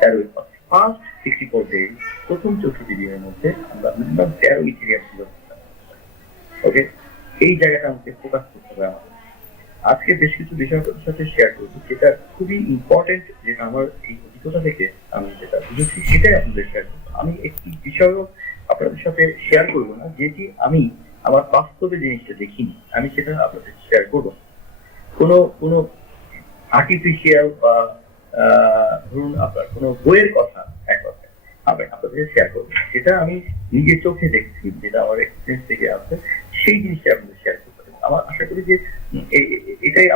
First 64 days, প্রথম 64 দিনের মধ্যে আমরা মিনিমাম 13 ইথেরিয়াম ছিল। ওকে, এই জায়গাটা আমাকে ফোকাস করতে হবে। আমাদের আজকে বেশ কিছু বিষয় আপনাদের সাথে শেয়ার করবো, যেটা খুবই ইম্পর্টেন্ট, যেটা আমার এই অভিজ্ঞতা থেকে আমি যেটা বুঝেছি সেটাই আপনাদের শেয়ার করবো। আমি একটি বিষয়ও আপনাদের সাথে শেয়ার করবো না যেটি আমি আমার বাস্তবে জিনিসটা দেখিনি, আমি সেটা আপনাদের শেয়ার করবো। কোনো কোনো আর্টিফিশিয়াল বা ধরুন আপনার কোনো বইয়ের কথা এক কথা আপনাদের শেয়ার করবো, যেটা আমি নিজের চোখে দেখছি, যেটা আমার এক্সপিরিয়েন্স থেকে আছে, সেই জিনিসটা আপনাদের শেয়ার করতে পারি। আমার আশা করি যে এটাই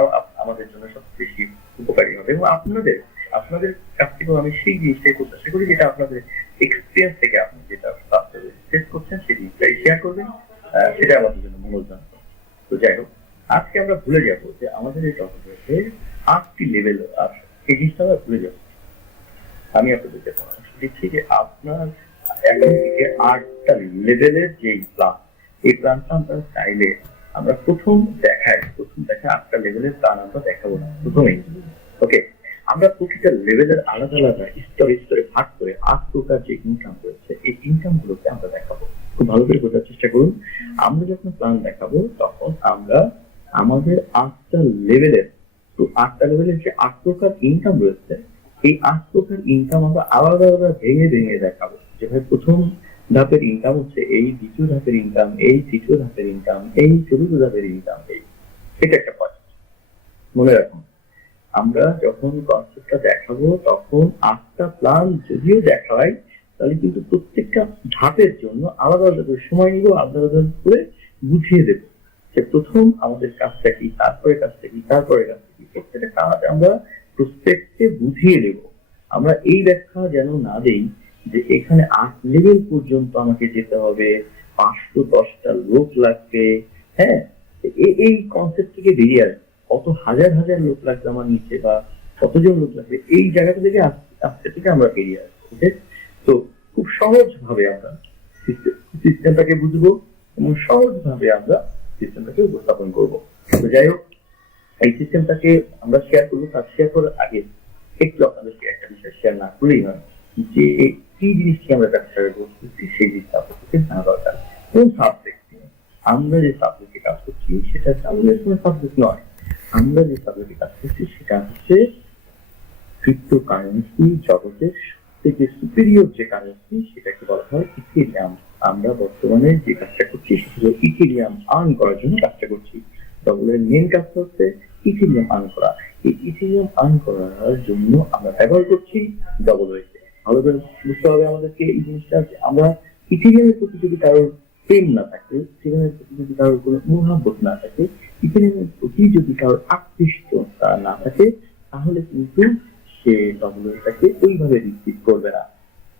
আমাদের জন্য সবচেয়ে বেশি উপকারী হবে, এবং আপনাদের আপনাদের কাছ থেকেও আমি সেই জিনিসটাই করতে আশা করি, যেটা আপনাদের এক্সপিরিয়েন্স থেকে আপনি যেটা বাস্তবে ফেস করছেন সেই জিনিসটাই শেয়ার করবেন। সেটা আমাদের জন্য মনোরঞ্জন। তো যাই হোক, আজকে আমরা ভুলে যাবো যে আমাদের এই টপিক রয়েছে 8টি লেভেল আছে, এই জিনিসটা আমরা ভুলে যাবো। আমি আপনাদেরকে পরামর্শ দিচ্ছি যে আপনার এখন থেকে 8টা লেভেলের যে প্ল্যান, এই প্ল্যানটা আমরা চাইলে আমরা প্রথম দেখা 8টা লেভেলের প্ল্যান আমরা দেখাবো না প্রথমেই। ওকে, আমরা প্রতিটা লেভেলের আলাদা আলাদা স্তরে ভাগ করে 8 প্রকার যে ইনকাম রয়েছে, এই ইনকাম গুলোকে আমরা দেখাবো। খুব ভালো করে বোঝার চেষ্টা করুন। আমরা যখন প্ল্যান দেখাবো তখন আমরা আমাদের 8টা লেভেলের, তো 8টা লেভেলের যে 8 প্রকার ইনকাম রয়েছে, এই 8 প্রকার ইনকাম আমরা আলাদা আলাদা ভেঙে ভেঙে দেখাবো। যেভাবে প্রথম ধাপের ইনকাম হচ্ছে এই, দ্বিতীয় ধাপের ইনকাম এই, তৃতীয় ধাপের ইনকাম এই, চতুর্থ ধাপের ইনকাম এই। এটা একটা পয়েন্ট মনে রাখুন। আমরা যখন কনসেপ্টটা দেখাবো তখন 8টা প্ল্যান যদিও দেখাই, তাহলে কিন্তু প্রত্যেকটা ধাপের জন্য আলাদা আলাদা করে সময় নিব, আলাদা আলাদা করে বুঝিয়ে দেবো যে প্রথম আমাদের কাজটা কি, তারপরে কাজটা কি, তারপরে কাজটা কি। প্রত্যেকটা কাজ আমরা প্রত্যেককে বুঝিয়ে দেব। আমরা এই ব্যাখ্যা যেন না দেই যে এখানে 8 লেভেল পর্যন্ত আমাকে যেতে হবে, 510টা লোক লাগবে। হ্যাঁ, এই কনসেপ্ট থেকে বেরিয়ে আসবে। কত হাজার হাজার লোক লাগবে আমার নিচে, বা কতজন লোক লাগবে, এই জায়গাটা থেকে আজকে থেকে আমরা বেরিয়ে আসবো। ওকে, তো খুব সহজ ভাবে আমরা সিস্টেমটাকে বুঝবো এবং সহজ ভাবে আমরা সিস্টেমটাকে উপস্থাপন করবো। তো যাই হোক, এই সিস্টেমটাকে আমরা শেয়ার করবো। তার শেয়ার করার আগে একটু আপনাদেরকে একটা বিষয় শেয়ার না করলেই নয়, যে কি জিনিসটি আমরা ব্যবসা করতেছি সেই জিনিসটা আপনাদেরকে জানা দরকার। কোন সাবজেক্ট আমরা যে সাবজেক্টে কাজ করছি সেটা আমাদের কোনো সাবজেক্ট নয়। আমরা যে সাবজেক্টে কাজ করছি সেটা হচ্ছে ক্রিপ্টোকারেন্সি জগতের থেকে সুপিরিয়র যে কারেন্সি, সেটাকে বলা হয় ইথেরিয়াম। আমরা বর্তমানে যে কাজটা করছি সেটা হলো ইথেরিয়াম আর্ন করার জন্য কাজটা করছি। ডবলের মেন কাজটা হচ্ছে ইথেরিয়াম আর্ন করা। এই ইথেরিয়াম আর্ন করার জন্য আমরা ব্যবহার করছি ডবল ওয়েকে। ভালো করে বুঝতে হবে আমাদেরকে এই জিনিসটা। আমরা ইথেরিয়ামের প্রতি যদি কারোর প্রেম না থাকে, ইথেরিয়ামের প্রতি যদি কারোর কোনো মনোভাব না থাকে, ইথেরিয়ামের প্রতি যদি কারোর আকৃষ্টতা না থাকে, তাহলে কিন্তু সে ডবল ওয়েটাকে ওইভাবে রিসিভ করবে না।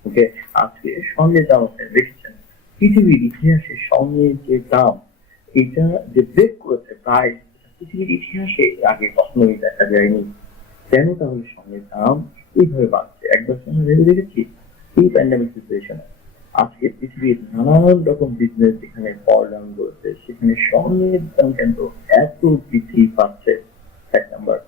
ওকে, আজকে স্বর্ণের দাম আপনারা দেখেছেন, পৃথিবীর ইতিহাসে স্বর্ণের যে দাম, এটা যে ব্রেক করেছে প্রায়, পৃথিবীর ইতিহাসে আগে কখনোই দেখা যায়নি। কেন তাহলে স্বর্ণের দাম এইভাবে বাড়ছে? একবার আমরা ভেবে দেখেছি এই প্যান্ডামিক সিচুয়েশনে আজকে পৃথিবীর নানান রকম বিজনেস যেখানে ফল ডাউন করেছে, সেখানে স্বর্ণের দাম কেন এত বৃদ্ধি পাচ্ছে? এক নাম্বার,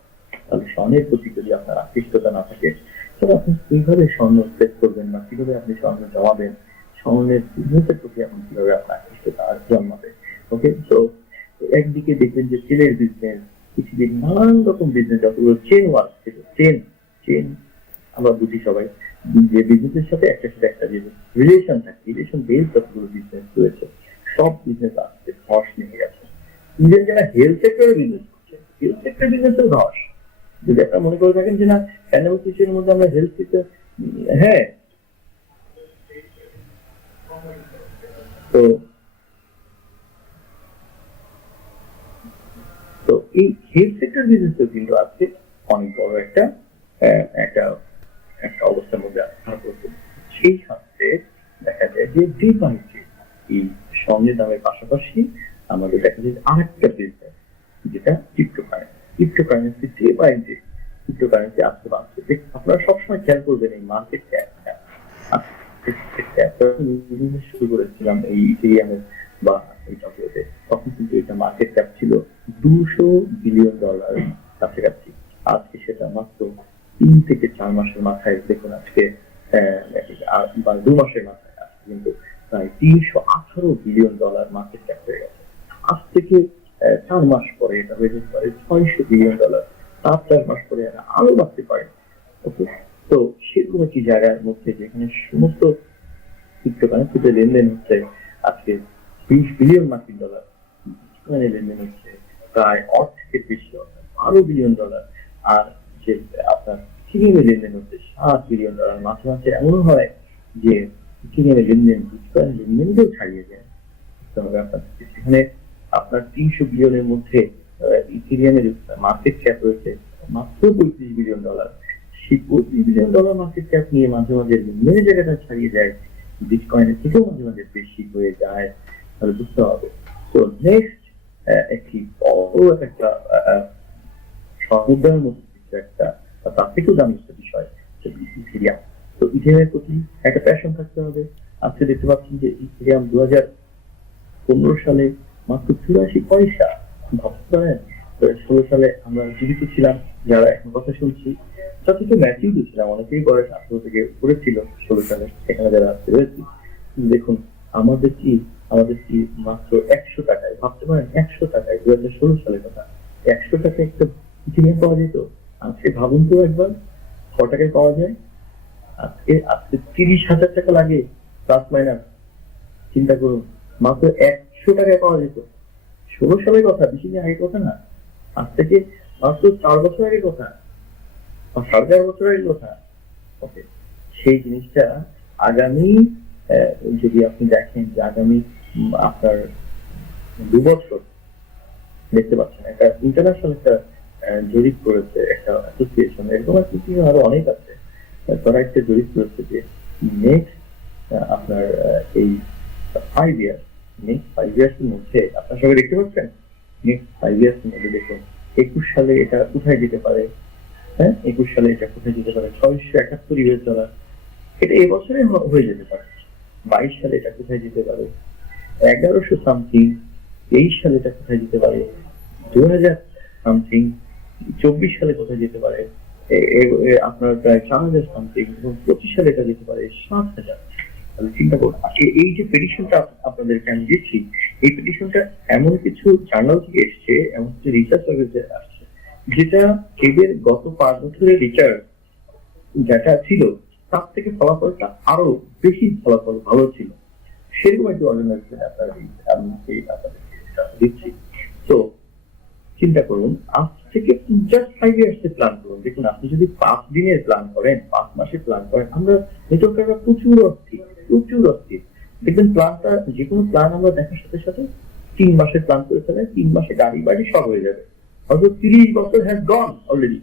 তাহলে স্বর্ণের প্রতি যদি আপনার আকৃষ্টতা না থাকে, তাহলে আপনি কিভাবে স্বর্ণ সেট করবেন, বা কিভাবে আপনি স্বর্ণ জমাবেন, স্বর্ণের বিজনেসের প্রতি আপনি কিভাবে আপনার আকৃষ্টতা জন্মাবে? ওকে, তো একদিকে দেখবেন যে তেলের বিজনেস, পৃথিবীর নানান রকম বিজনেস, যতগুলো চেন ওয়ার্ক ছিল, চেন আমরা বুঝি সবাই, যে বিজনেসের সাথে একটার সাথে একটা যে রিলেশন থাকে, রিলেশন বেস যতগুলো বিজনেস রয়েছে, সব বিজনেস আজকে ধস নেমে গেছে। ইভেন যারা হেলথ সেক্টরে বিজনেস করছে, হেলথ সেক্টর বিজনেসেও ধস। যদি আপনারা মনে করে থাকেন যে না প্যান্ডামিক সিচুয়েশনের মধ্যে আমরা হেলথ সেক্টর, হ্যাঁ, তো তো এই হেলথ সেক্টর বিজনেসও কিন্তু আজকে অনেক বড় একটা একটা একটা অবস্থার মধ্যে আছে। সেই ক্ষেত্রে দেখা যায় যে ডে বাই ডে এই স্বর্ণের দামের পাশাপাশি আমাদের দেখা যায় আরেকটা বিজনেস, যেটা cryptocurrency day by day cryptocurrency আসতে পারছে। আপনারা সবসময় খেয়াল করবেন এই মার্কেট ক্যাপটা। শুরু করেছিলাম এই ইথেরিয়ামের বা এই চক্রতে, তখন কিন্তু এটা মার্কেট ক্যাপ ছিল $200 বিলিয়ন কাছাকাছি। আজকে সেটা মাত্র 3 থেকে 4 মাসের মাথায় দেখুন আজকে বা 2 মাসের মাথায় আজকে কিন্তু প্রায় $318 মার্কেট ক্যাপ হয়ে গেছে। আজ থেকে 4 মাস পরে এটা হয়ে যেতে পারে $600 তার 4 মাস পরে আরো বাড়তে পারে। ওকে, তো সেরকম একটি জায়গার মধ্যে যেখানে সমস্ত ক্রিপ্টোকারেন্সিতে লেনদেন হচ্ছে আজকে $20 বিলিয়ন বিটকয়েনে লেনদেন হচ্ছে প্রায় অর্ধেকের বেশি, $12 বিলিয়ন। আর যে আপনার ইথেরিয়ামে লেনদেন হচ্ছে $7 বিলিয়ন। মাঝে মাঝে এমন হয় যে ইথেরিয়ামের লেনদেন বিটকয়েন লেনদেনকেও ছাড়িয়ে যায়। তবে আপনার সেখানে আপনার 300 বিলিয়নের মধ্যে ইথেরিয়ামের মার্কেট ক্যাপ রয়েছে মাত্র $35 বিলিয়ন। সেই $35 মার্কেট ক্যাপ নিয়ে মাঝে মাঝে লেনদেনের জায়গাটা ছাড়িয়ে যায়, বিটকয়েনের থেকেও মাঝে মাঝে বেশি হয়ে যায়, তাহলে বুঝতে হবে। তো নেক্সট একটি বড় একটা সমুদ্রের মধ্যে একটা তার থেকেও দামি একটা বিষয় ইথেরিয়াম। তো ইথেরিয়ামের প্রতি একটা প্যাশন থাকতে হবে। আজকে দেখতে পাচ্ছেন যে ইথেরিয়াম 2015 সালে মাত্র 84 পয়সা, ভাবতে পারেন। 16 সালে আমরা জীবিত ছিলাম যারা এখন কথা শুনছি, তার থেকে ম্যাচিউড ছিলাম, অনেকেই বয়স 18 থেকে উপরে ছিল 16 সালে এখানে যারা রয়েছে। দেখুন আমাদের কি মাত্র 100 টাকায়, ভাবতে পারেন 100 টাকায় 2016 সালের কথা, 100 টাকায় একটা ইথেরিয়াম পাওয়া যেত। আজকে ভাবুন তো একবার ক টাকায় পাওয়া যায়। আজকে 30,000 টাকা লাগে প্লাস মাইনাস। চিন্তা করুন, মাত্র 100 টাকায় পাওয়া যেত। 16 সালের কথা, বেশি দিন আগের কথা না, আজ থেকে মাত্র 4 বছর আগের কথা বা 4.5 বছর আগের কথা। ওকে, সেই জিনিসটা আগামী যদি আপনি দেখেন যে আগামী আপনার 2 বছর দেখতে পাচ্ছেন একটা ইন্টারন্যাশনাল একটা জরিপ করেছে একটা অ্যাসোসিয়েশন, এরকম আরো অনেক আছে, তারা একটা জরিপ করেছে যে নেক্সট আপনার এই 5 ইয়ার্স, নেক্সট 5 ইয়ার্সের মধ্যে আপনার সবাই দেখতে পাচ্ছেন নেক্সট 5 ইয়ার্সের মধ্যে দেখুন 21 সালে এটা কোথায় যেতে পারে। হ্যাঁ, 21 সালে এটা কোথায় যেতে পারে $671। এটা এবছরে হয়ে যেতে পারে। 22 সালে এটা কোথায় যেতে পারে 1100 সামথিং। 23 সালে এটা কোথায় যেতে পারে 2000 সামথিং। 24 সালে কোথায় যেতে পারে আপনার প্রায় 4000 সামথিং। এবং 25 সালে এটা যেতে পারে 7000। তাহলে চিন্তা করুন, এই যে পেটিশনটা আপনাদেরকে আমি দিচ্ছি, এই পেটিশনটা এমন কিছু জার্নাল থেকে এসছে, এমন কিছু রিসার্চ সার্ভিসে আসছে, যেটা এদের গত 5 বছরের রিসার্চ যেটা ছিল তার থেকে ফলাফলটা আরো বেশি ফলাফল ভালো ছিল। সেরকম একটি অর্গানাইজেশন আপনাদেরকে দিচ্ছি। তো চিন্তা করুন, আজ থেকে জাস্ট 5 ইয়ার্স এর প্ল্যান করুন। দেখুন, আপনি যদি 5 দিনের প্ল্যান করেন, 5 মাসের প্ল্যান করেন, আমরা নেটওয়ার্কাররা প্রচুর অস্থির। দেখবেন প্ল্যানটা, যে কোনো প্ল্যান আমরা দেখার সাথে সাথে 3 মাসের প্ল্যান করে ফেলে, 3 মাসে গাড়ি বাড়ি সব হয়ে যাবে। হয়তো 30 বছর হ্যাজ গন অলরেডি,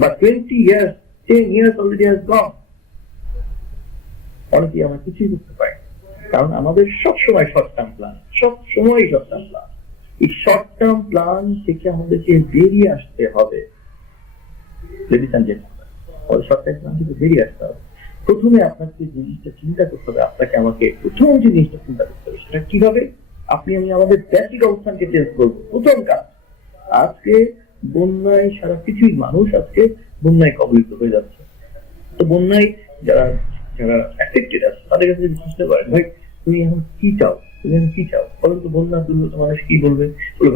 বা 20 years 10 years already has gone. অনেকেই আমরা কিছুই করতে পারি, কারণ আমাদের সবসময় শর্ট টার্ম প্ল্যান, সবসময় শর্ট টার্ম প্ল্যান। এই শর্ট টার্ম প্ল্যান থেকে আমাদেরকে বেরিয়ে আসতে হবে। শর্ট টার্ম প্ল্যান থেকে বেরিয়ে আসতে হবে। প্রথমে আপনাকে জিনিসটা চিন্তা করতে হবে, আমাকে প্রথম যে জিনিসটা চিন্তা করতে হবে সেটা কিভাবে আমি আমাদের বেসিক অবস্থানকে চেঞ্জ করবো। প্রথম কাজ, আজকে বন্যায় সারা পৃথিবীর মানুষ আজকে বন্যায় কবলিত হয়ে যাচ্ছে। তো বন্যায় যারা এফেক্টেড আছে তাদের কাছে বুঝতে পারেন, ভাই তুমি এখন কি চাও, পরন্তু বন্যা দুর্গত মানুষ কি বলবে,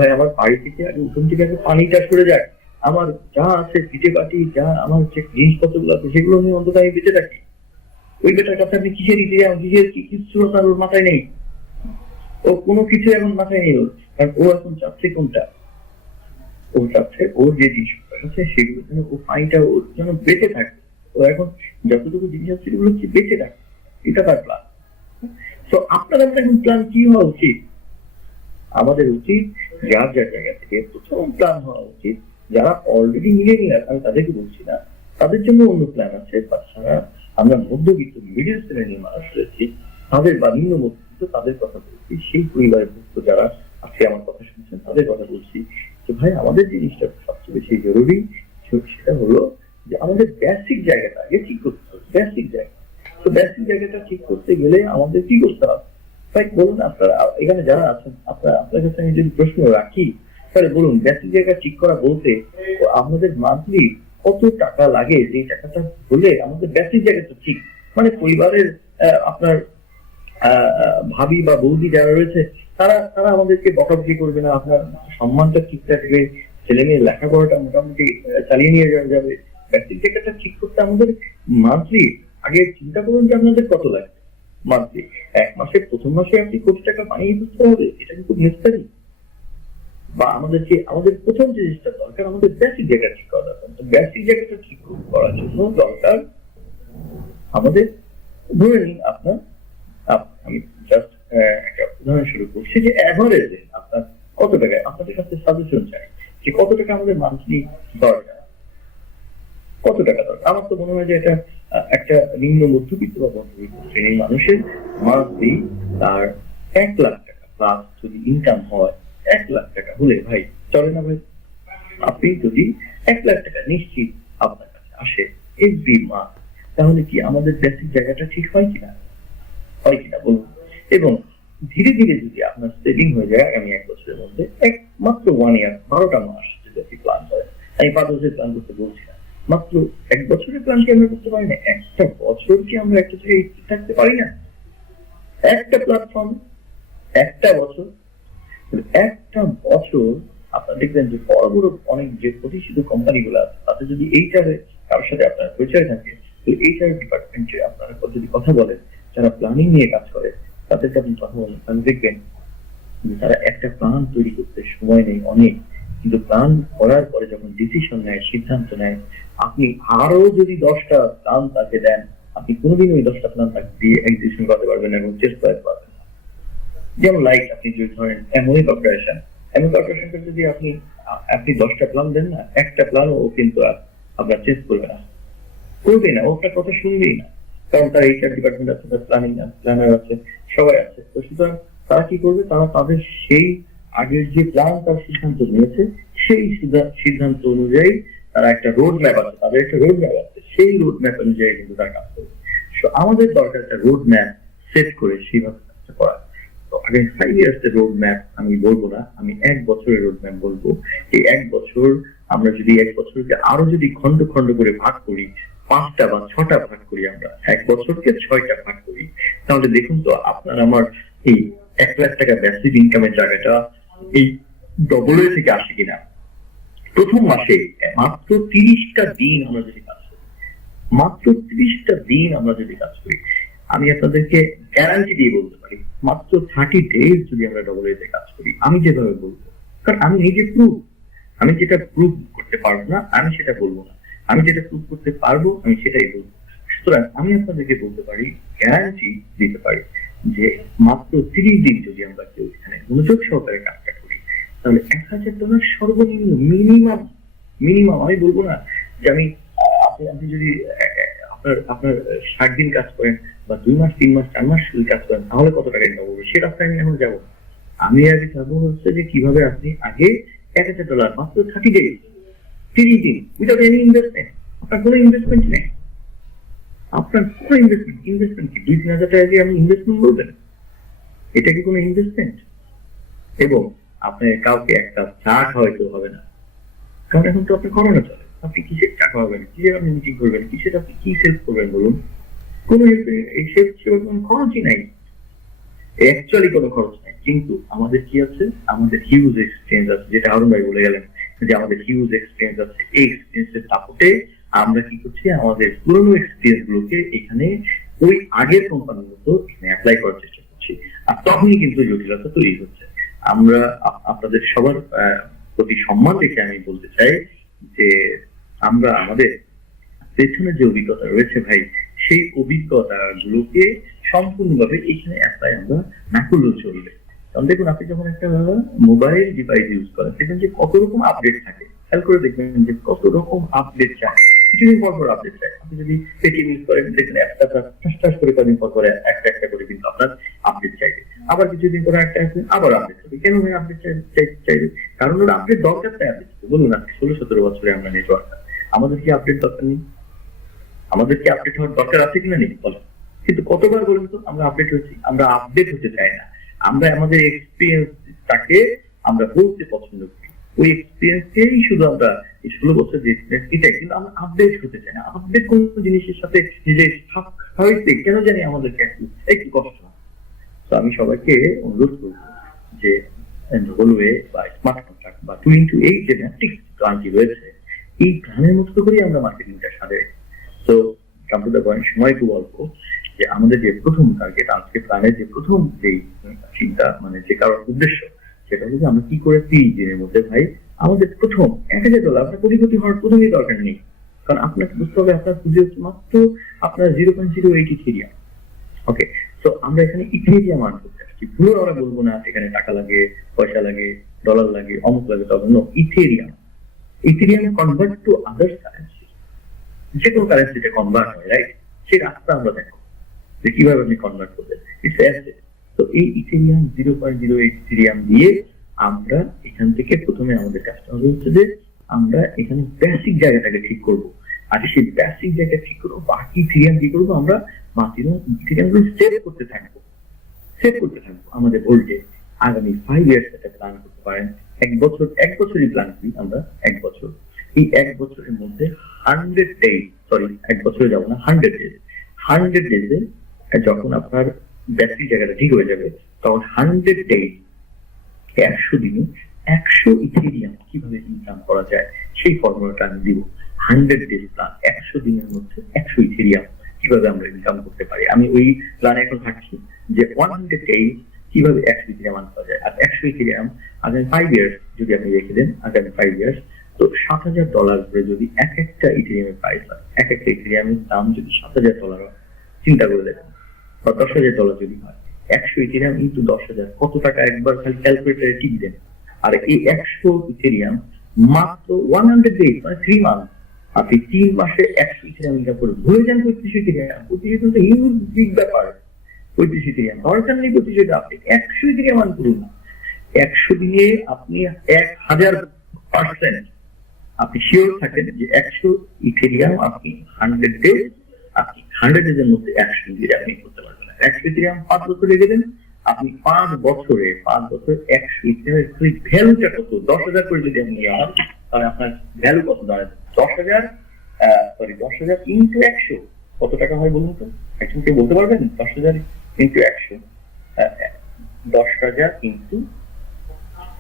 ভাই আমার বাড়ি থেকে আগে উঠোন থেকে আগে পানিটা সরে যায়, আমার যা আছে পিঠে পাটি যা আমার যে জিনিসপত্র গুলো আছে সেগুলো নিয়ে অন্তত আমি বেঁচে থাকি। ওই বেটার কাছে আপনি কিসের কিছু তার ওর মাথায় নেই, ও কোনো কিছু এখন মাথায় নেই ওর, কারণ ও এখন চাচ্ছে কোনটা, ও চাচ্ছে ওর যে জিনিসপত্র আছে সেগুলো যেন ও পানিটা ওর যেন বেঁচে থাকে। ও এখন যতটুকু জিনিস আছে সেগুলো হচ্ছে বেঁচে থাকে, এটা তার প্ল্যান। তো আপনাদের এখন প্ল্যান কি হওয়া উচিত? আমাদের উচিত যার জায়গা থেকে প্রথম প্ল্যান হওয়া উচিত, যারা অলরেডি মিলেনিয়ার, আমি তাদেরকে বলছি না, তাদের জন্য অন্য প্ল্যান আছে। তাছাড়া আমরা মধ্যবিত্ত মিডিল শ্রেণীর মানুষ রয়েছি, তাদের বা নিম্ন মধ্যবিত্ত, তাদের কথা বলছি। সেই পরিবারের ভুক্ত যারা আজকে আমার কথা শুনছেন তাদের কথা বলছি যে ভাই আমাদের জিনিসটা সবচেয়ে বেশি জরুরি, সেটা হলো যে আমাদের বেসিক জায়গাটা আগে ঠিক করতে হবে। বেসিক জায়গা, তো বেসিক জায়গাটা ঠিক করতে গেলে আমাদের কি করতে হবে? তাই বলুন, আপনারা এখানে যারা আছেন, আপনার কাছে আমি যদি প্রশ্ন রাখি, তাহলে বলুন বেসিক জায়গা ঠিক করা বলতে আপনাদের মান্থলি কত টাকা লাগে, যে টাকাটা হলে আমাদের বেসিক জায়গাটা ঠিক, মানে পরিবারের আপনার ভাবি বা বৌদি যারা রয়েছে তারা তারা আমাদেরকে বকাবকি করবে না, আপনার সম্মানটা ঠিক থাকবে, ছেলে মেয়ের লেখাপড়াটা মোটামুটি চালিয়ে নিয়ে যাওয়া যাবে। বেসিক জায়গাটা ঠিক করতে আমাদের মান্থলি আগে চিন্তা করুন যে আপনাদের কত লাগবে মান্থলি। এক মাসের প্রথম মাসে আপনি কোটি টাকা বানিয়ে দিতে হবে, এটা কি খুব নেসেসারি? বা আমাদের প্রথম যে জিনিসটা দরকার, আমাদের বেসিক জায়গা ঠিক করা দরকার। তো বেসিক জায়গাটা ঠিক করার জন্য দরকার আমাদের, ধরে নিন আপনার আমি জাস্ট একটা উদাহরণ শুরু করছি যে এভারেজে আপনার কত টাকা, আপনাদের কাছে সাজেশন চাই যে কত টাকা আমাদের মান্থলি দরকার, কত টাকা দরকার। আমার তো মনে হয় যে এটা একটা নিম্ন মধ্যবিত্ত বা মধ্যবিত্ত শ্রেণীর মানুষের মান্থলি তার 1,00,000 টাকা প্লাস যদি ইনকাম হয়, 1,00,000 টাকা হলে ভাই চলে না ভাই? আপনি যদি 1,00,000 টাকা নিশ্চিত আপনার কাছে আসে এভরি মান্থ, তাহলে কি আমাদের বেসিক জায়গাটা ঠিক হয় কিনা, হয় কিনা বলুন। এবং ধীরে ধীরে যদি আপনার সেভিং হয়ে যায় আগামী 1 বছরের মধ্যে, মাত্র 1 ইয়ার 12টা মাস যদি আপনি প্ল্যান করেন, আমি 5 বছরের প্ল্যান করতে বলছি না, মাত্র 1 বছরের প্ল্যান কি আমরা করতে পারি না? একটা বছর কি আমরা একটা জায়গায় ঠিক থাকতে পারি না? একটা প্ল্যাটফর্ম, একটা বছর, একটা বছর আপনার দেখবেন যে বড় বড় অনেক যে প্রতিষ্ঠিত কোম্পানিগুলো আছে তাতে যদি এইটারে কারোর সাথে আপনার পরিচয় থাকে, তো এইটার ডিপার্টমেন্টে আপনারা যদি কথা বলেন, যারা প্ল্যানিং নিয়ে কাজ করে তাদেরকে আপনি কথা বলেন, তাহলে দেখবেন যে তারা একটা প্ল্যান তৈরি করতে সময় নেই অনেক, কিন্তু প্ল্যান করার পরে যখন ডিসিশন নেয়, সিদ্ধান্ত নেয়, আপনি আরো যদি 10টা প্ল্যান তাকে দেন, আপনি কোনোদিন ওই 10টা প্ল্যান তাকে দিয়ে এক্সিকিউশন করতে পারবেন না এবং চেষ্টা করতে পারবেন না। যেমন লাইক আপনি যদি ধরেন এমওই কর্পোরেশন যদি আপনি 10টা প্ল্যান দেন না, একটা প্ল্যান ও কিন্তু আপনার চেঞ্জ করবে না, করবেই না, ওটা কথা শুনবেই না, কারণ তার এইচআর ডিপার্টমেন্ট আছে, তার প্ল্যানার আছে, সবাই আছে। তো সুতরাং তারা কি করবে, তারা তাদের সেই আগের যে প্ল্যান তার সিদ্ধান্ত নিয়েছে সেই সিদ্ধান্ত অনুযায়ী তারা একটা রোড ম্যাপ আছে, তাদের একটা রোড ম্যাপ আছে, সেই রোড ম্যাপ অনুযায়ী কিন্তু তারা কাজ করবে। আমাদের দরকার একটা রোড ম্যাপ সেট করে সেইভাবে কাজটা করা। তো আগে 5 ইয়ার্স এর রোড ম্যাপ আমি বলবো না, আমি 1 বছরের রোড ম্যাপ বলবো। এই 1 বছর আমরা যদি 1 বছরকে আরো যদি খন্ড খন্ড করে ভাগ করি, 5টা বা 6টা ভাগ করি, আমরা 1 বছরকে 6টা ভাগ করি, তাহলে দেখুন তো আপনার আমার এই 1,00,000 টাকা বেসিক ইনকামের জায়গাটা এই ডবল থেকে আসে কিনা। প্রথম মাসে মাত্র 30টা দিন আমরা যদি কাজ করি, মাত্র 30টা দিন আমরা যদি কাজ করি, আমি আপনাদেরকে গ্যারান্টি দিয়ে বলতে পারি মাত্র 30 ডেজ যদি আমরা ডবল এতে কাজ করি, আমি যেভাবে বলবো, কারণ আমি নিজে প্রুফ, আমি যেটা প্রুফ করতে পারবো না আমি সেটা বলবো না, আমি যেটা প্রুফ করতে পারবো আমি সেটাই বলবো। সুতরাং আমি আপনাদেরকে বলতে পারি, গ্যারান্টি দিতে পারি যে মাত্র 30 দিন যদি আমরা কেউ এখানে মনোযোগ সহকারে কাজটা করি, তাহলে $1,000 সর্বনিম্ন মিনিমাম আমি বলবো না যে আপনি যদি আপনার 60 দিন কাজ করেন বা 2 মাস 3 মাস 4 মাস যদি কাজ করেন, তাহলে কত টাকা ইনকাম হবে সে রাস্তায় আমি এখন যাবো। আমি আগে যাবো হচ্ছে যে কিভাবে আপনি আগে $1,000 মাত্র 30 ডেজ 30 দিন উইদাউট এনি ইনভেস্টমেন্ট, আপনার কোনো ইনভেস্টমেন্ট নেই, আপনার কোনো ইনভেস্টমেন্ট কি 2-3 হাজার টাকা দিয়ে আপনি ইনভেস্টমেন্ট করবেন? এটা কি কোনো ইনভেস্টমেন্ট? এবং আপনার কাউকে একটা চা খাওয়াইতে হবে না, কারণ এখন তো আপনি করোনা চলে, আপনি কিসের চা খাওয়াবেন, কিসের আপনি মিটিং করবেন, কিসের আপনি কি সেলফ করবেন বলুন? কোনো এই সেলফ সেবার কোনো খরচই নাই, অ্যাকচুয়ালি কোনো খরচ নাই। কিন্তু আমাদের কি আছে, আমাদের হিউজ এক্সপেরিয়েন্স আছে, যেটা হারুন ভাই বলে গেলেন যে আমাদের হিউজ এক্সপেরিয়েন্স আছে। এই এক্সপেরিয়েন্সের সাপোর্টে আমরা কি করছি, আমাদের পুরোনো এক্সপেরিয়েন্স গুলোকে এখানে ওই আগের কোম্পানির মতো এখানে অ্যাপ্লাই করার চেষ্টা করছি, আর তখনই কিন্তু জটিলতা তৈরি হচ্ছে। আমরা আপনাদের সবার প্রতি সম্মান রেখে আমি বলতে চাই যে আমরা আমাদের পেছনে যে অভিজ্ঞতা রয়েছে ভাই, সেই অভিজ্ঞতা গুলোকে সম্পূর্ণভাবে এখানে অ্যাপ্লাই আমরা না করলেও চলবে। কারণ দেখুন, আপনি যখন একটা মোবাইল ডিভাইস ইউজ করেন, দেখবেন যে কত রকম আপডেট থাকে, খেয়াল করে দেখবেন যে কত রকম আপডেট চায়, কিছুদিন পর পর আপডেট চায়। আপনি যদি পেটিএম ইউজ করেন, দেখবেন একটা ঠাস করে কদিন পর পরে একটা করে কিন্তু আপনার আপডেট চাইবে, আবার কিছুদিন পরে একটা আসবে আবার আপডেট চাইবে। কেন ভাই আপডেট চাইবে? কারণ ওর আপডেট দরকার তাই আপডেট। বলুন আজকে 16-17 বছরে আমরা নেটওয়ার্ক, আমাদের কি আপডেট দরকার নেই? আমাদের কি আপডেট হওয়ার দরকার আছে কিনা নেই বলেন? কিন্তু কতবার বলুন তো আমরা আপডেট হয়েছি? আমরা আপডেট হতে চাই না, আমরা আমাদের এক্সপিরিয়েন্সটাকে আমরা বলতে পছন্দ করি, ওই এক্সপিরিয়েন্সকেই শুধু আমরা এই 16 বছর যে এক্সপিরিয়েন্স এটাই, কিন্তু আমরা আপডেট হতে চাই না। আপডেট কোন জিনিসের সাথে নিজে হইতে কেন জানি আমাদেরকে একটু কষ্ট হয়। তো আমি সবাইকে অনুরোধ করবো যে হলওয়ে বা স্মার্ট কন্ট্রাক্ট বা 2x8 যে ম্যাট্রিক্স প্ল্যানটি রয়েছে, এই প্ল্যানের মতো করেই আমরা মার্কেটিংটা সাজাই। তো কাম টু দ্য পয়েন্ট, সময় খুব অল্প, যে আমাদের যে প্রথম টার্গেট আজকে প্ল্যানের যে প্রথম যে চিন্তা, মানে যে কারোর উদ্দেশ্য, সেটা হচ্ছে আমরা কি করে 30 দিনের মধ্যে ভাই আমাদের প্রথম $1000 আপনার কোটিপতি হওয়ার প্রথমেই দরকার নেই। কারণ আপনাকে বুঝতে হবে আপনার পুঁজি হচ্ছে মাত্র আপনার 0.08 ইথেরিয়াম। ওকে, তো আমরা এখানে ইথেরিয়াম আর্ন করতে আসছি। পুরো আমরা বলবো না এখানে টাকা লাগে, পয়সা লাগে, ডলার লাগে, অমুক লাগে, তবে no, Ethereum. Ethereum convert to others currency, যে কোনো কারেন্সিতে কনভার্ট হয়, রাইট? সেই রাস্তা আমরা দেখো যে কিভাবে আপনি কনভার্ট করবেন। It's asset. তো এই ইথেরিয়াম 0.08 ইথেরিয়াম দিয়ে আমরা এখান থেকে প্রথমে আমাদের কাজটা হবে হচ্ছে যে আমরা এখানে বেসিক জায়গাটাকে ঠিক করব। আর সেই বেসিক জায়গা ঠিক করবো, বাকি ইথেরিয়াম কি করবো, আমরা বাকি ইথেরিয়াম গুলো সেভ করতে থাকবো আমাদের ওল্ডে। আগামী 5 ইয়ার্স একটা প্ল্যান করতে পারেন। এক বছরই প্ল্যান করি আমরা, 1 বছর। এই 1 বছরের মধ্যে 100 ডেজ, সরি 1 বছরে যাবো না, 100 ডেজে যখন আপনার ব্যাটারি জায়গাটা ঠিক হয়ে যাবে, তখন 100 ডেজ, 100 দিনে 100 ইথেরিয়াম কিভাবে ইনকাম করা যায় সেই ফর্মুলাটা আমি দিব। 100 ডেজ প্ল্যান, 100 দিনের মধ্যে 100 ইথেরিয়াম কিভাবে আমরা ইনকাম করতে পারি। আমি ওই প্ল্যানে এখন থাকছি যে 100 ডেজ কিভাবে 100 ইথেরিয়াম আনতে যায়। আর 100 ইথেরিয়াম আগামী 5 ইয়ার্স যদি আপনি রেখে দেন, আগামী 5 ইয়ার্স, তো $7,000 করে যদি এক একটা ইথেরিয়ামের প্রাইস হয়, এক একটা ইথেরিয়ামের দাম যদি $7,000 হয়, চিন্তা করে দেখেন, বা $10,000 যদি হয়, 100 ইথেরিয়াম ইন্টু 10,000 কত টাকা, একবার খালি ক্যালকুলেটারে টিপ দেন। আর এই 100 ইথেরিয়াম মাত্র 100 ডেজ, মানে 3 মান্থ, আপনি 3 মাসে 100 ইথেরিয়াম ইনকাম করে ভুলে যান 35 ইথেরিয়াম। 35 কিন্তু হিউজ বিগ ব্যাপার। 35 ইথেরিয়াম দরকার নেই, 25 আপনি 100 ইথেরিয়াম আন করুন না। 100 দিনে আপনি 1000% আপনি শিওর থাকেন যে 100 ইথেরিয়াম আপনি 100 ডেজ, আপনি 100 ডেজের মধ্যে 100 ইথেরিয়াম আপনি করতে পারবেন। 100 ইথেরিয়াম 5 বছর রেখে দেন, আপনি 5 বছরে 100 ইথেরিয়ামের ভ্যালুটা কত, 10,000 করে যদি আপনি নেওয়া হয়, তাহলে আপনার ভ্যালু কত দাঁড়ায়? 10,000 ইন্টু 100 কত টাকা হয় বলুন তো? একজন কেউ বলতে পারবেন? 10,000 into 100, 10,000 into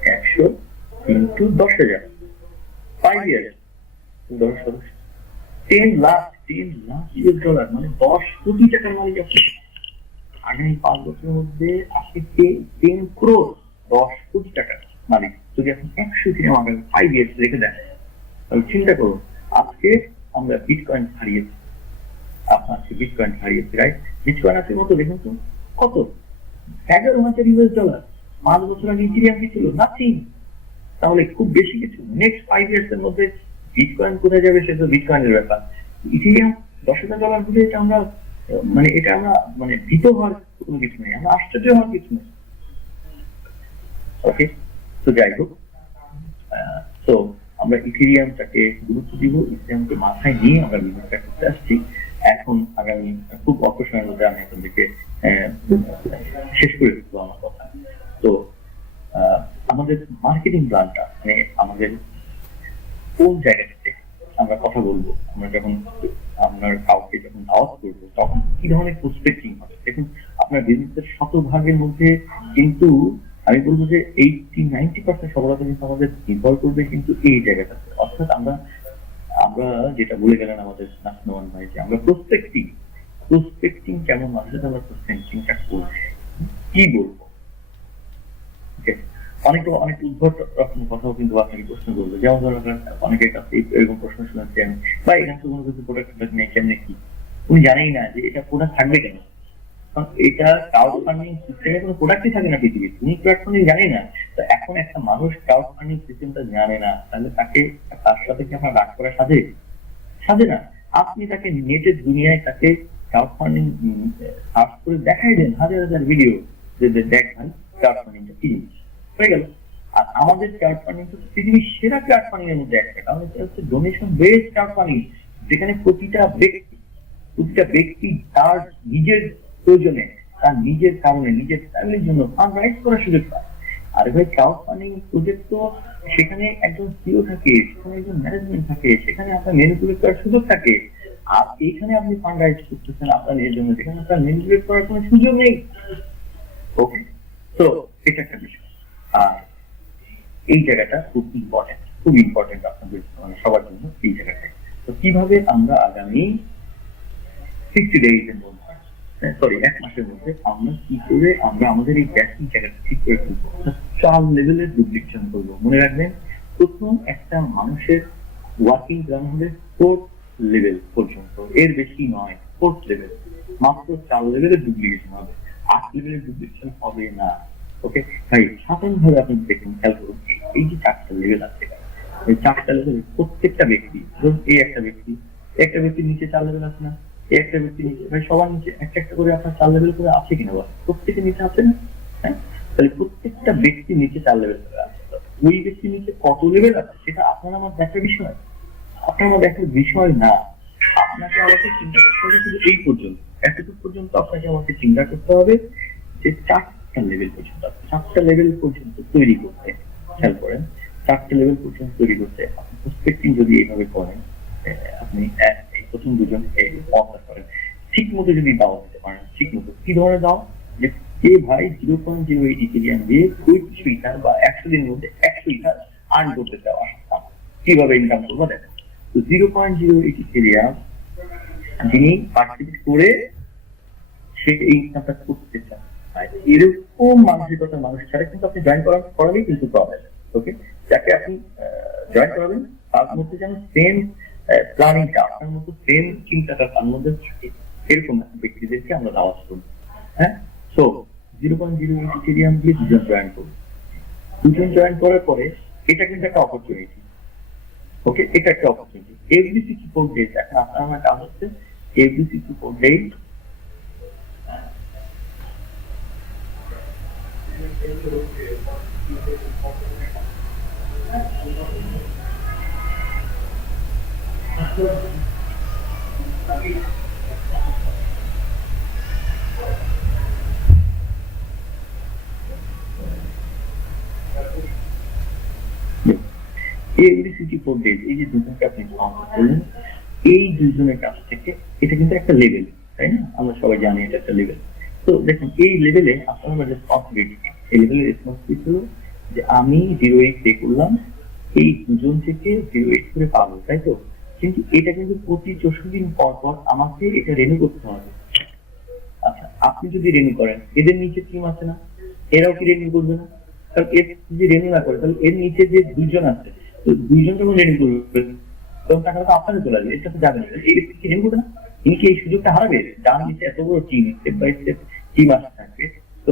100 into 10,000, 5 years, 10 lakh $10 মানে 10 কোটি টাকার মালিক আপনি। আগামী 5 বছরের মধ্যে আপনি 10 crore, 10 কোটি টাকার মালিক যদি আপনি 100 ইথেরিয়াম আগামী 5 ইয়ার্স রেখে দেন। তাহলে চিন্তা করুন, আজকে আমরা বিটকয়েন হারিয়েছি, রাইট? বিটকয়েন আজকে কত দেখুন তো, কত? $11,000। 5 বছর আগে ইথেরিয়াম কি ছিল? নাথিং। তাহলে খুব বেশি কিছু। নেক্সট 5 ইয়ার্স এর মধ্যে বিটকয়েন কোথায় যাবে সেটা বিটকয়েনের ব্যাপার। ইথেরিয়াম $10,000 হলে এটা আমরা মানে ভীত হওয়ার কোনো কিছু নেই, আমরা আশ্চর্য হওয়ার কিছু নেই। ওকে, তো যাই হোক, তো আমরা ইথেরিয়ামটাকে গুরুত্ব দিব, ইথেরিয়ামকে মাথায় নিয়ে আমরা বিজনেসটা করতে আসছি। এখন আগামী খুব অল্প সময়ের মধ্যে আমি আপনাদেরকে শেষ করে দেবো আমার কথা। তো আমাদের মার্কেটিং প্ল্যানটা, মানে আমাদের কোন জায়গাটাতে আমরা কথা বলবো, আমরা যখন আপনার কাউকে যখন দাওয়াত করবো, তখন কি ধরনের প্রসপেক্টিং হবে। দেখুন, আপনার বিজনেসের 100% মধ্যে কিন্তু আমি বলবো যে 80-90% সফলতা কিন্তু আমাদের নির্ভর করবে কিন্তু এই জায়গাটাতে। অর্থাৎ আমরা যেটা বলে গেলেন আমাদের নাসনোয়ান ভাই, যে আমরা প্রসপেক্টিং কেমন মানুষের আমরা প্রসপেক্টিংটা করছি, কি বলবো। অনেক উদ্ভট রকম কথাও কিন্তু আপনাকে প্রশ্ন করবে, যেমন ধরেন অনেকের কাছে এরকম প্রশ্ন শুনেছেন, বা এখান থেকে কোনো কিছু প্রোডাক্ট নেই, কেমনে কি, উনি জানেই না যে এটা প্রোডাক্ট থাকবে কেন। কারণ এটা ক্রাউড ফান্ডিং সিস্টেমে কোনো প্রোডাক্টই থাকে না পৃথিবীতে, উনি প্ল্যাটফর্মে জানে না। তো এখন একটা মানুষ ক্রাউড ফান্ডিং সিস্টেমটা জানে না, তাহলে তার সাথে কি আপনার রাগ করা সাজে না। আপনি তাকে নেটের দুনিয়ায় তাকে ক্রাউড ফান্ডিং সার্চ করে দেখাই দেন, হাজার ভিডিও, যে দেখ ভাই ক্রাউড ফান্ডিংটা কি জিনিস, হয়ে গেল। আর আমাদের ক্রাউড ফান্ডিং হচ্ছে পৃথিবীর সেরা ক্রাউড ফান্ডিং এর মধ্যে একটা, কারণ এটা হচ্ছে ডোনেশন বেসড ক্রাউড ফান্ডিং, যেখানে প্রতিটা ব্যক্তি তার নিজের প্রয়োজনে, তার নিজের কারণে, নিজের ফ্যামিলির জন্য ফান্ড রাইজ করার সুযোগ পায়। আর ভাই ক্রাউড ফান্ডিং প্রজেক্ট তো সেখানে একজন সিও থাকে, সেখানে একজন ম্যানেজমেন্ট থাকে, সেখানে আপনার ম্যানিপুলেট করার সুযোগ থাকে। আর এখানে আপনি ফান্ড রাইজ করতেছেন আপনার নিজের জন্য, যেখানে আপনার ম্যানিপুলেট করার কোনো সুযোগ নেই। ওকে, তো এটা একটা বিষয়। আর এই জায়গাটা খুব ইম্পর্টেন্ট আপনাদের মানে সবার জন্য এই জায়গাটায়। তো কিভাবে আমরা আগামী 60 days এর মধ্যে, সরি 1 মাসের মধ্যে আমরা কি করে আমরা আমাদের এই ব্যাকিং জায়গাটা ঠিক করে ফেলবো, 4 লেভেলের ডুপ্লিকেশন করবো। মনে রাখবেন, প্রথম একটা মানুষের ওয়ার্কিং গ্রাম হবে 4th লেভেল পর্যন্ত, এর বেশি নয়। 4th লেভেল, মাত্র 4 লেভেলের ডুপ্লিকেশন হবে, 8 লেভেলের ডুপ্লিকেশন হবে না। ওকে ভাই, সাধারণ ভাবে আপনি দেখুন, খেয়াল করুন, এই যে 4টা লেভেল আছে, এই 4টা লেভেলে প্রত্যেকটা ব্যক্তি, ধরুন এই একটা ব্যক্তির নিচে 4 লেভেল আছে না, একটা ব্যক্তি নিচে, ভাই সবার নিচে একটা একটা করে আপনার 4 লেভেল করে আছে কিনা বল, প্রত্যেকের নিচে আছে না? হ্যাঁ, তাহলে প্রত্যেকটা ব্যক্তির নিচে 4 লেভেল করে আছে। ওই ব্যক্তির নিচে কত লেভেল আছে সেটা আপনার আমার দেখার বিষয়, আপনার আমার দেখার বিষয় না। আপনাকে আমাকে চিন্তা করতে হবে শুধু এই পর্যন্ত, এতটুকু পর্যন্ত আপনাকে আমাকে চিন্তা করতে হবে যে 4টা লেভেল পর্যন্ত, 4টা লেভেল পর্যন্ত তৈরি করতে। খেয়াল করেন, 4টা লেভেল পর্যন্ত তৈরি করতে আপনি প্রত্যেকদিন যদি এইভাবে করেন, আপনি প্রথম দুজন অফার করেন, ঠিক মতো যদি দাওয়া দিতে পারেন, ঠিক মতো কি ধরনের দাও, যে কে ভাই 0.08 ইথেরিয়াম দিয়ে 25 ইথার বা 100 দিনের মধ্যে 100 ইথার আর্ন করতে চাওয়া, কিভাবে ইনকাম করবো দেখেন। তো 0.08 ইথেরিয়াম যিনি পার্টিসিপেট করে সে এই ইনকামটা করতে চান, এরকম মানসিকতা মানুষ ছাড়া কিন্তু আপনি জয়েন করালেই কিন্তু প্রবলেম। ওকে, যাকে আপনি জয়েন করাবেন তার মধ্যে যেন সেম প্ল্যানিংটা, আপনার মতো সেম চিন্তাটা তার মধ্যে থাকে, এরকম ব্যক্তিদেরকে আমরা দাওয়াত করবো। হ্যাঁ, সো 0.08 ইথেরিয়াম দিয়ে দুজন জয়েন করবো। দুজন জয়েন করার পরে এটা কিন্তু একটা অপরচুনিটি। ওকে, এটা একটা অপরচুনিটি। এভরি 64 days, এখন আপনার আমার কাজ হচ্ছে এভরি 64 days এভরি 64 days এই যে দুজনকে আপনি স্পন্সর করলেন, এই দুজনের কাছ থেকে এটা কিন্তু একটা লেভেল, তাই না? আমরা সবাই জানি এটা একটা লেভেল। তো দেখুন, এই লেভেলে আপনার রেসপন্সিবিলিটি, এই লেভেলের রেসপন্সিবিলিটি হলো যে আমি 0.8 পে করলাম, এই দুজন থেকে 0.8 করে পাবো, তাই তো? কিন্তু এটা কিন্তু প্রতি 64 দিন পর পর আমাকে এটা রেনিউ করতে হবে। আচ্ছা, আপনি যদি রেনিউ করেন, এদের নিচে টিম আছে না, এরাও কি রেনিউ করবে না? কারণ এর যদি রেনিউ না করে, তাহলে এর নিচে যে দুইজন আছে, তো দুইজন যখন রেনিউ করবে তখন টাকাটা তো আপনাদের চলে আসবে, এটা তো যাবে না। এই ব্যক্তি কি রেনিউ করবে না? ইনি কি এই সুযোগটা হারাবে? যার নিচে এত বড় team, step by step team আসতে থাকবে, তো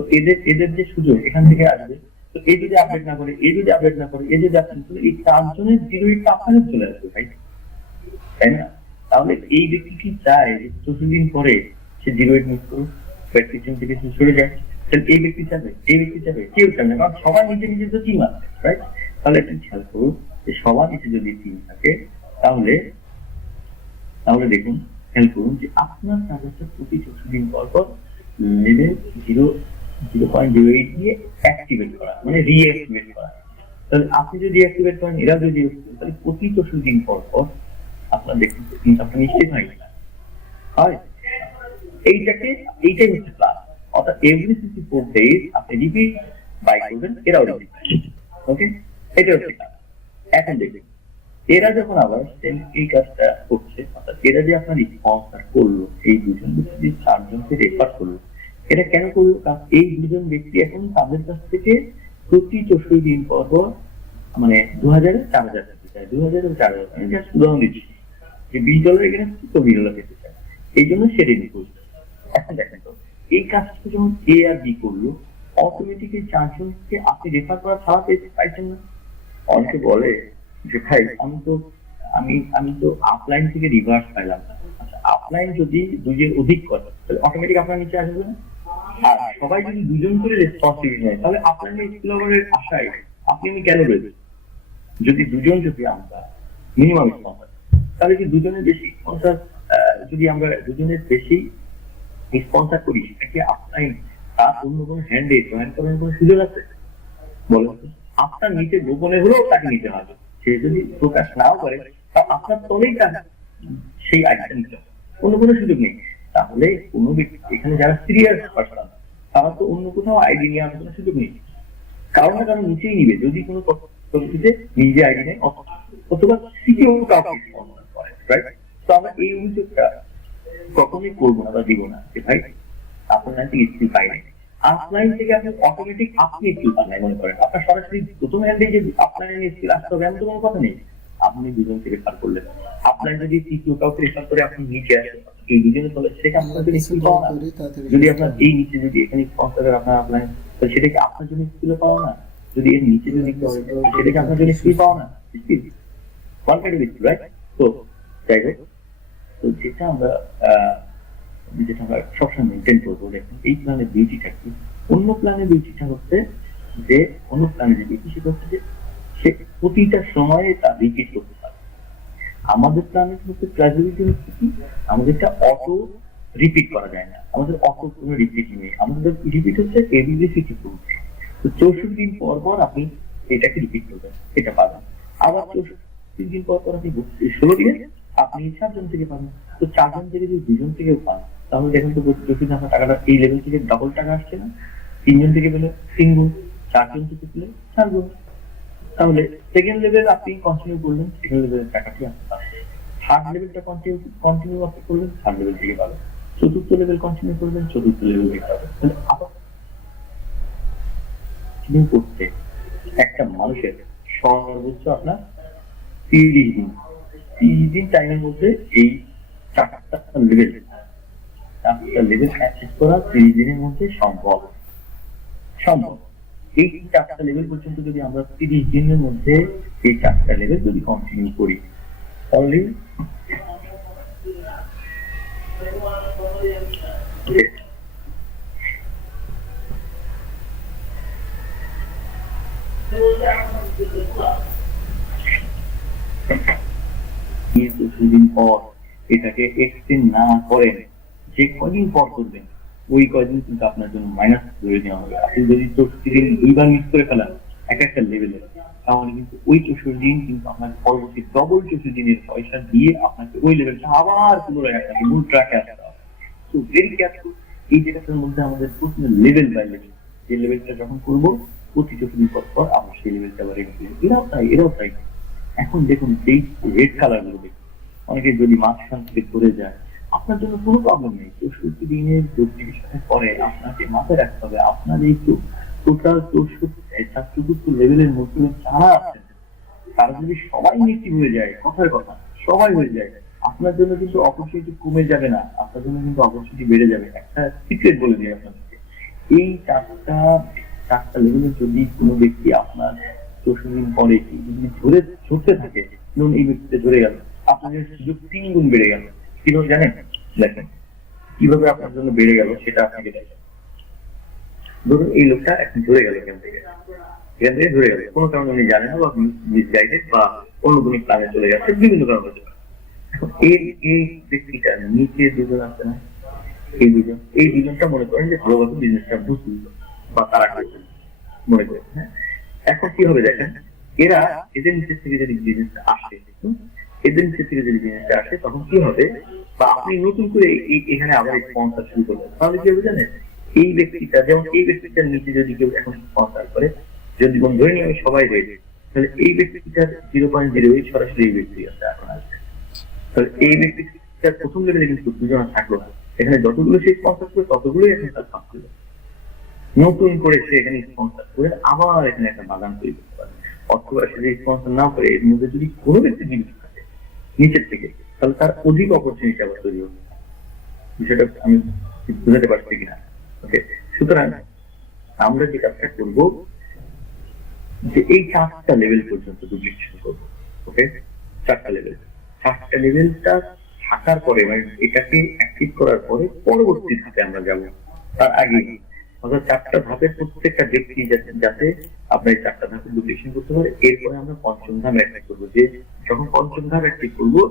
এদের যে সুযোগ এখান থেকে আসবে, তো এই যদি আপডেট না করে, এই যদি আপডেট না করে, এই যদি আপডেট করে, এই 4 জনের 0.8 আপনাদের চলে আসবে, ভাই, তাই না? তাহলে এই ব্যক্তি কি চায় যে 64 দিন পরে সে 0.8 মিস করুক, প্র্যাকটিসিং থেকে সরে যায়? তাহলে এই ব্যক্তি চাবে, কেউ চাবে না, কারণ সবার নিচে নিচে তো টিম আছে, রাইট? তাহলে একটু খেয়াল করুন যে সবার নিচে যদি টিম থাকে, তাহলে দেখুন, খেয়াল করুন যে আপনার কাগজটা প্রতি 64 দিন পর পর লেভেল 0.08 দিয়ে অ্যাক্টিভেট করা, মানে রিঅ্যাক্টিভেট করা। তাহলে আপনি যদি অ্যাক্টিভেট করেন, এরা যদি, তাহলে প্রতি 64 দিন পর পর আপনার দেখুন ইনকামটা নিশ্চিত হয়। এইটাই হচ্ছে প্ল্যান। অর্থাৎ এভরি 64 days আপনি রিপিট বাই করবেন, এরাও রিপিট। ওকে, এটা হচ্ছে প্ল্যান। এখন দেখুন, এরা যখন আবার এই কাজটা করছে, অর্থাৎ এরা যে আপনার স্পন্সর করলো, এই দুজন ব্যক্তি 4 জনকে রেফার করলো, এটা কেন করলো? কারণ এই দুজন ব্যক্তি এখন তাদের কাছ থেকে প্রতি 64 দিন পর পর মানে 2000 4000 পেতে চায়, 2000 4000। আমি জাস্ট উদাহরণ দিচ্ছি যে $20 এখানে $20 পেতে চায়, এই জন্য সে রেডি করছে। এখন দেখেন তো, এই কাজটা যখন এ আর বি করলো, অটোমেটিক্যালি 4 জনকে আপনি রেফার করা ছাড়া পাইছেন না। অনেকে বলে যে ভাই আমি তো আপলাইন থেকে রিভার্স পাইলাম। আচ্ছা, আপলাইন যদি দুইয়ের অধিক করে, তাহলে অটোমেটিক আপনার নিচে আসবে না? আর সবাই যদি দুজন করে রেসপন্সিবিলিটি নেয়, তাহলে আপনার এক্সপ্লোরের আশায় আপনি কেন রয়েছেন? যদি আমরা মিনিমাম স্পন্সর, তাহলে কি দুজনের বেশি স্পন্সর, যদি আমরা দুজনের বেশি স্পন্সর করি, সেটা কি আপলাইন তার অন্য কোনো হ্যান্ডে জয়েন করার কোনো সুযোগ আছে? বলেন, আপনার নিচে গোপনে হলেও তাকে নিতে হবে। সে যদি প্রকাশ নাও করে তা আপনার তলেই তার সেই আইডিটা নিতে হবে, অন্য কোনো সুযোগ নেই। তাহলে কোনো ব্যক্তি এখানে যারা সিরিয়াস পার্সন তারা তো অন্য কোথাও আইডি নিয়ে আনার কোনো সুযোগ নেই, কারণ না কারণ নিচেই নিবে যদি কোনো পদ্ধতিতে নিজে আইডি নেয় অথবা সিকিউর কাউকে স্পন্সর করে, রাইট? তো আমরা এই অভিযোগটা কখনোই করবো না বা দিব না যে ভাই আপনার থেকে স্কিল পাই নাই। অফলাইন থেকে আপনি অটোমেটিক আপনি স্কিল পান নাই মনে করেন, আপনার সরাসরি প্রথম হ্যান্ডে যে অফলাইনে স্কিল আসতে হবে এমন তো কোনো কথা নেই। আপনি দুজন থেকে রেফার করলেন, অফলাইন যদি তৃতীয় কাউকে রেফার করে আপনি নিচে আসেন, এই দুজনে চলে সেটা আপনার জন্য স্কিল পাওয়া না। যদি আপনার এই নিচে যদি এখানে স্পন্সর আপনার অফলাইন, তাহলে সেটা কি আপনার জন্য স্কিল পাওয়া না? যদি এর নিচে যদি সেটা কি আপনার জন্য স্কিল পাওয়া না? Skill one kind of, right? তো যাই হোক, তো যেটা আমরা সবসময় মেনটেন করবো, দেখুন এই প্ল্যানের বিউটিটা কি, অন্য প্ল্যানের বিউটিটা হচ্ছে যে অন্য প্ল্যানে যে বিউটি সেটা হচ্ছে যে সে প্রতিটা সময়ে তা রিপিট করতে পারে। আমাদের প্ল্যানের হচ্ছে ক্লাসিবিলিটি হচ্ছে কি, আমাদেরটা অটো রিপিট করা যায় না, আমাদের অটো কোনো রিপিট নেই, আমাদের রিপিট হচ্ছে এবিলিটি করছে। তো 64 দিন পর পর আপনি এটাকে রিপিট করবেন, এটা পাবেন। আবার 64 দিন পর পর আপনি 16 দিনে আপনি 4 জন থেকে পাবেন। তো 4 জন থেকে যদি 2 জন থেকে পান, তাহলে দেখেন তো যদি আপনার টাকাটা এই লেভেল থেকে ডবল টাকা আসছে না? 3 জন থেকে পেলে 3 গুণ, 4 জন থেকে পেলে 4 গুণ। তাহলে সেকেন্ড লেভেল আপনি কন্টিনিউ করলেন, সেকেন্ড লেভেলের টাকাটি আপনি পাবেন। থার্ড লেভেলটা কন্টিনিউ আপনি করলেন, থার্ড লেভেল থেকে পাবেন। চতুর্থ লেভেল কন্টিনিউ করবেন, চতুর্থ লেভেল থেকে পাবেন। তাহলে আবার করতে একটা মানুষের সর্বোচ্চ আপনার 30 দিন টাইমের মধ্যে এই 4টা লেভেল অ্যাচিভ করা 30 দিনের মধ্যে সম্ভব। এই 4টা লেভেল পর্যন্ত যদি আমরা 30 দিনের মধ্যে এই 4টা লেভেল যদি কন্টিনিউ করি, অনলি কিছুদিন পর এটাকে এক্সটেন্ড না করেন, যে কদিন পর করবেন ওই কদিন কিন্তু আপনার জন্য মাইনাস ধরে নেওয়া হবে। আপনি যদি 64 দিন 2বার মিস করে ফেলেন এক একটা লেভেলে, তাহলে কিন্তু ওই 64 দিন কিন্তু আপনার পরবর্তী ডবল 64 দিনের পয়সা দিয়ে আপনাকে ওই লেভেলটা আবার পুনরায় আপনাকে মূল ট্র্যাকে আসতে হবে। তো ভেরি কেয়ারফুল, এই জায়গাটার মধ্যে আমাদের প্রথমে লেভেল বাই লেভেল, যে লেভেলটা যখন করবো প্রতি 64 দিন পর আমরা সেই লেভেলটা আবার এরাও তাই। এখন দেখুন এই রেড কালার গুলো দেখুন, অনেকে যদি মাঝখান থেকে ধরে যায় আপনার জন্য কোনো প্রবলেম নেই। 64 দিনের ডেডিকেশনের পরে আপনাকে মাথায় রাখতে হবে আপনার এই টোটাল 64 লেভেলের মধ্যে যারা আছেন তারা যদি সবাই নেগেটিভ হয়ে যায়, কথার কথা সবাই হয়ে যায়, আপনার জন্য কিন্তু অপরচুনিটি কমে যাবে না, আপনার জন্য কিন্তু অপরচুনিটি বেড়ে যাবে। একটা সিক্রেট বলে দিই আপনাদেরকে, এই 4টা লেভেলে যদি কোনো ব্যক্তি আপনার 64 দিন পরে যদি ধরতে থাকে, ধরুন এই ব্যক্তিটা ধরে গেল, আপনাদের সুযোগ 3 গুণ বেড়ে গেল। কিভাবে জানেন? দেখেন কিভাবে আপনার জন্য বেড়ে গেল সেটা আপনাকে দেখেন। ধরুন এই লোকটা এখন ধরে গেল, এখান থেকে ধরে গেল, কোনো কারণে উনি জানেন না বা মিসগাইডেড বা অন্য কোনো প্ল্যানে চলে গেছে, বিভিন্ন কারণ হতে পারে। এখন এই ব্যক্তিটা নিচে দুজন আছে না, এই দুজনটা মনে করেন যে ভালোভাবে বিজনেসটা বুঝতে বা তারা করছেন মনে করেন। হ্যাঁ, এখন কি হবে দেখেন, এদের নিচের থেকে যদি বিজনেসটা আসে তখন কি হবে, বা আপনি নতুন করে এখানে আবার স্পন্সর শুরু করবেন, তাহলে কি হবে জানেন, এই ব্যক্তিটা যেমন এই ব্যক্তিটার নিচে যদি কেউ এখন স্পন্সর করে, যদি ধরে নিয়ে সবাই রেডি, তাহলে এই ব্যক্তিটার 0.08 সরাসরি এই ব্যক্তি আছে এখন আসবে। তাহলে এই ব্যক্তিটার প্রথম লেভেলে কিন্তু 2 জন থাকলো না, এখানে যতগুলো সে স্পন্সর করে ততগুলোই এখন তার কাজ করবে। নতুন করে সে এখানে স্পন্সর করে আবার এখানে একটা বাগান তৈরি করতে পারে, অথবা সে যদি স্পন্সর না করে এর মধ্যে যদি কোনো ব্যক্তি বিনিয়োগ থাকে নিচের থেকে, তাহলে তার অধিক অপরচুনিটি আবার তৈরি হবে। বিষয়টা আমি বুঝাতে পারছি কিনা? ওকে, সুতরাং আমরা যে কাজটা করবো যে এই 4টা লেভেল পর্যন্ত ডুপ্লিকেশন করবো। ওকে, 4টা লেভেলটা থাকার পরে মানে এটাকে অ্যাক্টিভ করার পরে পরবর্তী ধাপে আমরা যাবো। তার আগে অর্থাৎ 4টা ধাপের প্রত্যেকটা ব্যক্তি যাতে আপনার এই 4টা ধাপে ডুপ্লিকেশন করতে পারে। এরপরে আমরা 5ম ধাপ অ্যাক্টিভ করবো, যে যখন 5ম ধাপ অ্যাক্টিভ করবো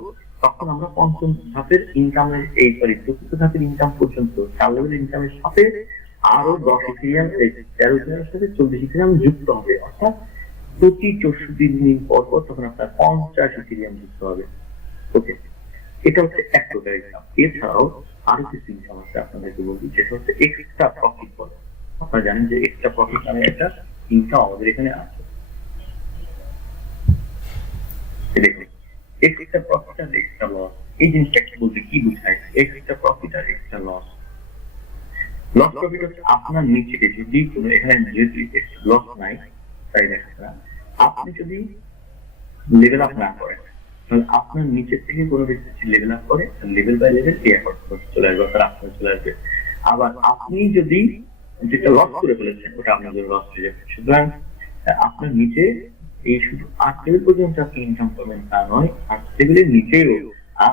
তখন আমরা 5ম ধাপের ইনকামের চতুর্থ ধাপের ইনকাম পর্যন্ত 4 লেভেলের ইনকামের সাথে আরো 10 ইথেরিয়াম 13 ইথেরিয়ামের সাথে 24 ইথেরিয়াম যুক্ত হবে, অর্থাৎ প্রতি 64 দিন পর পর তখন আপনার 50 ইথেরিয়াম যুক্ত হবে। ওকে, এটা হচ্ছে এক প্রকার ইনকাম। এছাড়াও আরো কিছু ইনকাম আছে আপনাদেরকে বলছি, যেটা হচ্ছে এক্সট্রা প্রফিট বলে। আপনারা জানেন যে এক্সট্রা প্রফিট নামে একটা ইনকাম আমাদের এখানে আছে। দেখুন, এক্সট্রা প্রফিট আর এক্সট্রা লস, এই জিনিসটা কি বলতে কি বোঝায়? এক্সট্রা প্রফিট আর এক্সট্রা লস, লস প্রফিট হচ্ছে আপনার নিচে যদি কোনো এখানে যদি লস নাই তাই দেখা যায়, আপনি যদি লেভেল আপ না করেন তাহলে আপনার নিচের থেকে কোনো ব্যক্তি লেভেল আপ করে, লেভেল বাই লেভেল এই অ্যাকর্ড চলে আসবে, তার আপনার চলে আসবে। আবার আপনি যদি যেটা লস করে ফেলেছেন ওটা আপনার জন্য লস হয়ে যাবে। সুতরাং আপনার নিচে এই শুধু 8 লেভেল পর্যন্ত আপনি ইনকাম করবেন তা নয়, 8 লেভেলের নিচেও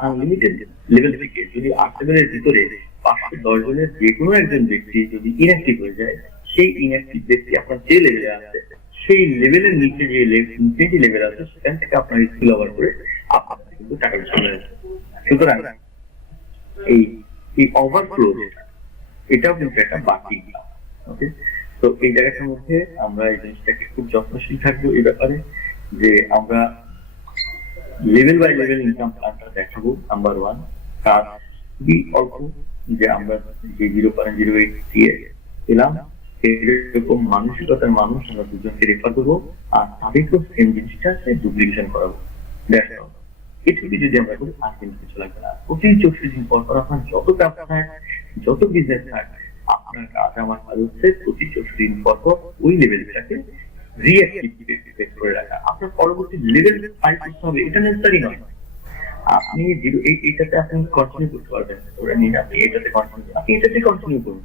আনলিমিটেড লেভেল থেকে যদি 8 লেভেলের ভিতরে 510 জনের যে কোনো একজন ব্যক্তি যদি ইনঅ্যাক্টিভ হয়ে যায়, সেই ইনঅ্যাক্টিভ ব্যক্তি আপনার যে লেভেলে আছে সেই লেভেলের নিচে যে লেভেল আছে সেখান থেকে আপনার স্কিল ওভার করে আপনার কিন্তু টাকা চলে আসবে। সুতরাং এই ওভারফ্লো এটাও কিন্তু একটা বাকি। ওকে, তো এই জায়গাটার মধ্যে আমরা এই জিনিসটাকে খুব যত্নশীল থাকবো এই ব্যাপারে, যে আমরা লেভেল বাই লেভেল ইনকাম প্ল্যানটা দেখাবো। নাম্বার 1 কাজ খুবই অল্প, যে আমরা যে 0.08 দিয়ে এলাম এরকম মানসিকতার মানুষ আমরা দুজনকে রেফার করবো, আর তাদেরকেও সেম জিনিসটা ডুপ্লিকেশন করাবো। এটুকু যদি আমরা করি আর কিন্তু কিছু লাগবে না। প্রতি 64 দিন পর পর আপনার যত ব্যবসা থাক, যত বিজনেস থাক, আপনার কাজ আমার কাজ হচ্ছে প্রতি 64 দিন পর পর ওই লেভেলটাকে রিঅ্যাক্টিভ করে রাখা। আপনার পরবর্তী লেভেল ফাইল করতে হবে এটা নেসেসারি নয়। আপনি এইটাতে আপনি কন্টিনিউ করতে পারবেন, ধরে নিন আপনি এটাতে কন্টিনিউ করুন।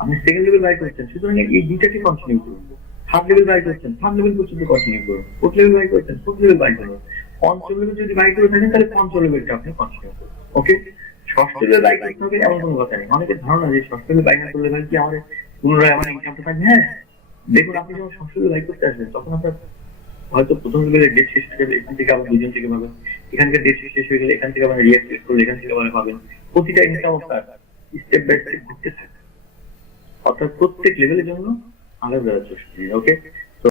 আপনি সেকেন্ড লেভেল বাই করছেন, সুতরাং এই দুইটাকে কন্টিনিউ করুন। থার্ড লেভেল বাই করছেন, থার্ড লেভেল পর্যন্ত কন্টিনিউ করুন। ফোর্থ লেভেল বাই করছেন, ফোর্থ লেভেল বাই করুন। পঞ্চম লেভেল যদি বাই করে থাকেন তাহলে পঞ্চম লেভেলটা আপনি কন্টিনিউ করুন। ওকে, ষষ্ঠ লেভেল বাই করতে হবে এমন কোনো কথা নেই। অনেকের ধারণা যে ষষ্ঠ লেভেল বাই না করলে ভাই কি আমাদের পুনরায় আমার ইনকামটা থাকবে। হ্যাঁ, দেখুন আপনি যখন ষষ্ঠ লেভেল বাই করতে আসবেন তখন আপনার হয়তো প্রথম লেভেলের ডেট শেষ হয়ে যাবে, এখান থেকে আবার দুজন থেকে পাবেন, এখানকার ডেট শেষ হয়ে গেলে এখান থেকে আবার রিঅ্যাক্টিভ করলে এখান থেকে আবার পাবেন। প্রতিটা ইনকাম আপনার স্টেপ বাই স্টেপ ঘুরতে থাকে, অর্থাৎ প্রত্যেক লেভেলের জন্য আলাদা চষ্টি। ওকে,